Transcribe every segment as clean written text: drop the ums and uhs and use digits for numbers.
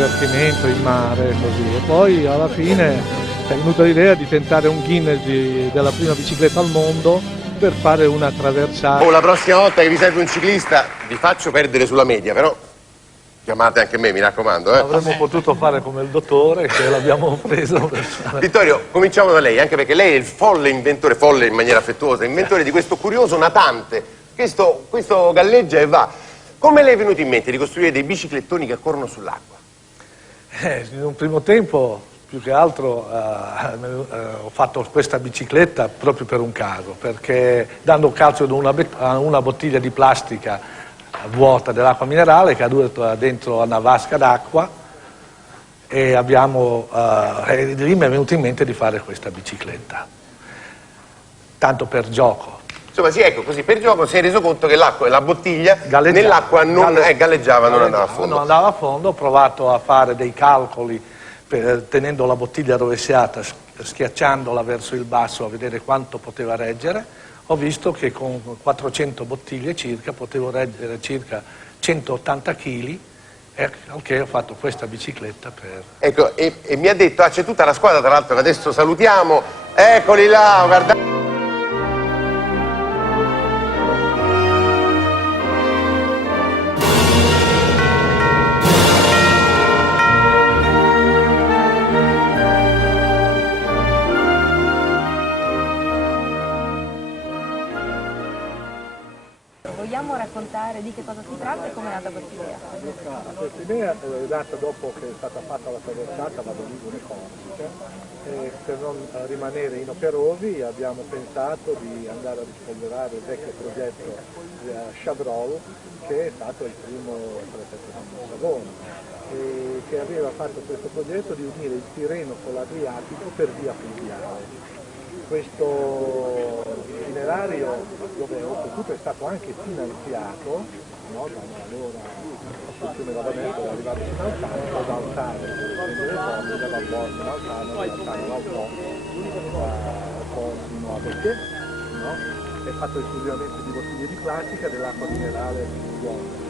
divertimento in mare così. E poi alla fine è venuta l'idea di tentare un Guinness della prima bicicletta al mondo per fare una traversata. Oh, la prossima volta che vi serve un ciclista vi faccio perdere sulla media, però chiamate anche me, mi raccomando. Avremmo potuto fare come il dottore, che l'abbiamo preso. Vittorio, cominciamo da lei, anche perché lei è il folle inventore, folle in maniera affettuosa, inventore di questo curioso natante. Questo galleggia e va. Come le è venuto in mente di costruire dei biciclettoni che corrono sull'acqua? In un primo tempo, più che altro, ho fatto questa bicicletta proprio per un caso, perché dando calcio a una bottiglia di plastica vuota dell'acqua minerale che ha dentro una vasca d'acqua e lì mi è venuto in mente di fare questa bicicletta, tanto per gioco. Insomma, sì, ecco, così per gioco si è reso conto che l'acqua e la bottiglia nell'acqua non galleggiava, non andava a fondo. Non andava a fondo, ho provato a fare dei calcoli tenendo la bottiglia rovesciata, schiacciandola verso il basso a vedere quanto poteva reggere. Ho visto che con 400 bottiglie circa potevo reggere circa 180 kg, che ho fatto questa bicicletta per... Ecco, e mi ha detto, c'è tutta la squadra, tra l'altro, che adesso salutiamo, eccoli là, guardate. Vogliamo raccontare di che cosa si tratta e come è nata questa idea? Questa idea è nata dopo che è stata fatta la traversata da Ligure Corsica e per non rimanere inoperosi abbiamo pensato di andare a rispolverare il vecchio progetto Chabrol, che è stato il primo Savona, e che aveva fatto questo progetto di unire il Tirreno con l'Adriatico per via fluviale. Questo itinerario, dove oltretutto è stato anche finanziato, no, dall'allora costruzione Ravanello, per arrivare fino al Tano, da Altare, prendere porte, dalla porta all'Altano, dall'Altano all'Altano, fino a Becché, no? È fatto esclusivamente di bottiglie di plastica dell'acqua minerale buona.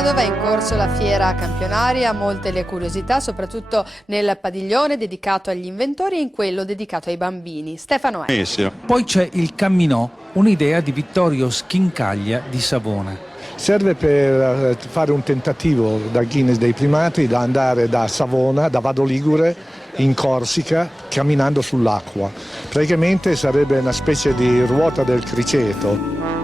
Padova è in corso la fiera campionaria, molte le curiosità, soprattutto nel padiglione dedicato agli inventori e in quello dedicato ai bambini. Stefano E. Poi c'è il Camminò, un'idea di Vittorio Schincaglia di Savona. Serve per fare un tentativo da Guinness dei primati da andare da Savona, da Vado Ligure, in Corsica, camminando sull'acqua. Praticamente sarebbe una specie di ruota del criceto.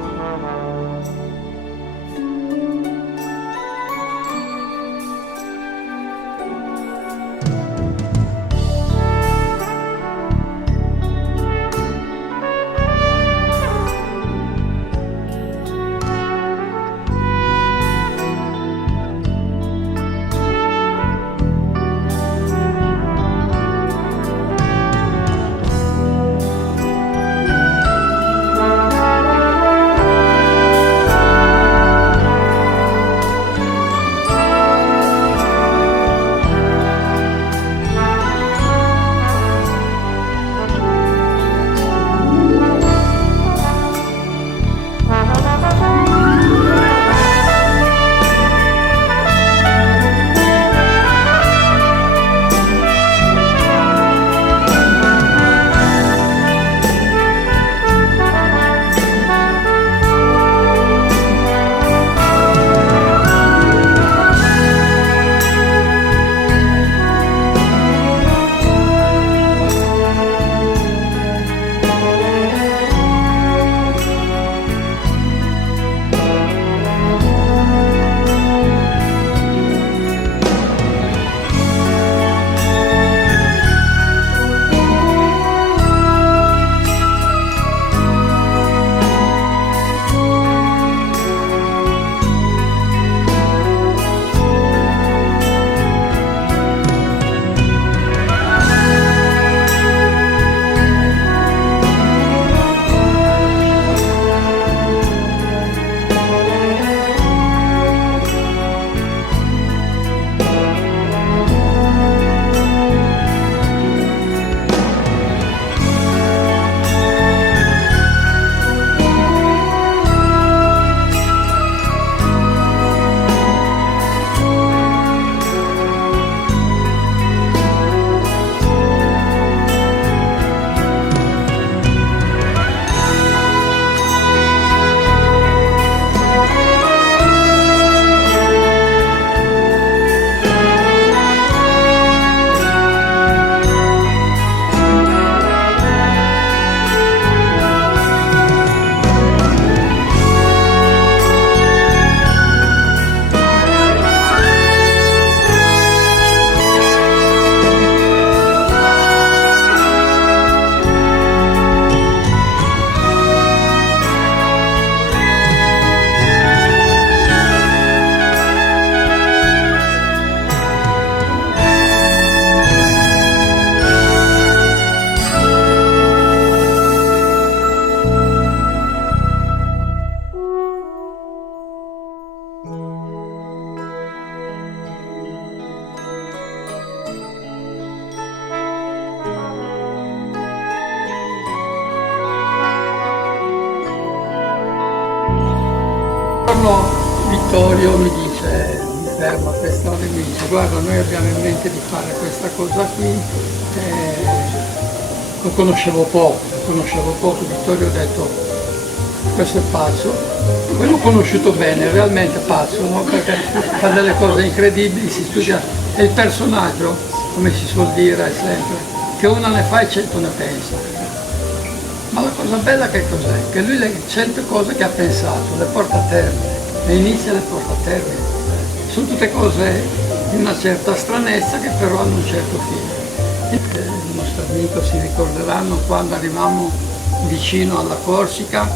Vittorio mi dice, mi ferma per strada e mi dice: guarda, noi abbiamo in mente di fare questa cosa qui. Lo conoscevo poco, Vittorio ha detto questo è pazzo. Poi l'ho conosciuto bene, realmente pazzo, no? Perché fa delle cose incredibili, si studia, e il personaggio, come si suol dire, è sempre che uno ne fa e 100 ne pensa. Ma la cosa bella che cos'è? Che lui le 100 cose che ha pensato le porta a termine, le inizia e le porta a termine. Sono tutte cose di una certa stranezza che però hanno un certo fine. I nostri amici si ricorderanno quando arrivammo vicino alla Corsica,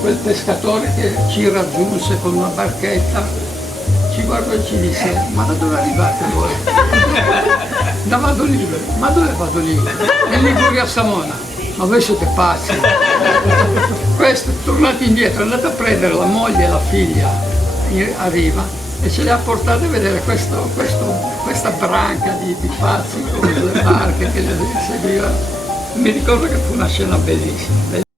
quel pescatore che ci raggiunse con una barchetta, ci guardò e ci disse: ma da dove arrivate voi? Da Vado Ligure. Ma dove Vado Ligure? In Liguria a Savona. Ma voi siete pazzi. Questo, tornati indietro, è andato a prendere la moglie e la figlia a riva e ce le ha portate a vedere questa branca di pazzi con le barche che le seguivano. Mi ricordo che fu una scena bellissima.